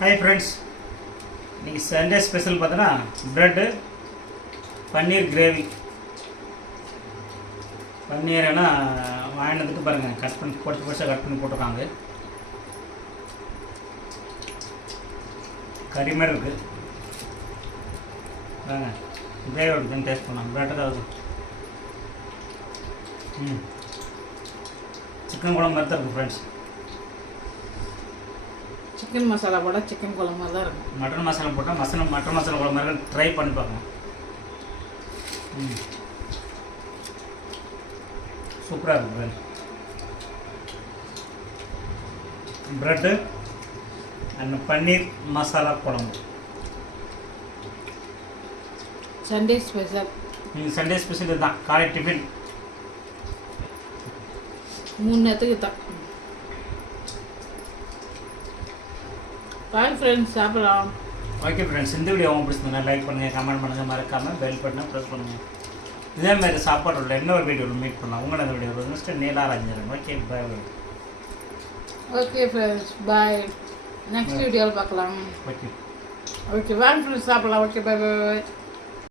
Hi friends, இன்றைக்கி Sunday special பார்த்தோன்னா bread பன்னீர் gravy. பன்னீர்னா வாங்கினதுக்கு பாருங்கள், கட் பண்ணி பொடிசாக கட் பண்ணி போட்டிருக்காங்க. கறி மாதிரி இருக்குது பாருங்க. கிரேவி எடுத்து டேஸ்ட் பண்ணலாம். ப்ரெட்டு தான் சிக்கன் குழம்பு மாதிரி தான் இருக்குது ஃப்ரெண்ட்ஸ். சிக்கன் மசாலா போட்டால் சிக்கன் குழம்பு மாதிரி தான் இருக்கும். மட்டன் மசாலா போட்டால் மட்டன் மசாலா குழம்பு மாதிரி ட்ரை பண்ணி பார்க்கலாம். சூப்பராக இருக்கும் ப்ரெட்டு அண்ட் பன்னீர் மசாலா குழம்பு. Sunday special. நீங்கள் சண்டே ஸ்பெஷல் இதுதான். காலை டிஃபின் 3 நேரத்துக்கு தான். பாய் ஃப்ரெண்ட்ஸ், சாப்பிடலாம். ஓகே ஃப்ரெண்ட்ஸ், இந்த வீடியோ உங்களுக்கு பிடிச்சிருந்தா லைக் பண்ணுங்கள், கமெண்ட் பண்ணுங்கள், மறக்காமல் பெல் பட்டனை ப்ரெஸ் பண்ணுங்கள். இதே மாதிரி சாப்பாடு இன்னொரு வீடியோவில் மீட் பண்ணலாம். உங்களை அந்த video mister Neela Rajendran. Okay bye. Okay friends, bye. Next வீடியோவில் பார்க்கலாம். ஓகே ஓகே, வாங்க ஃப்ரெண்ட்ஸ் சாப்பிடலாம். ஓகே, பாய் பாய்.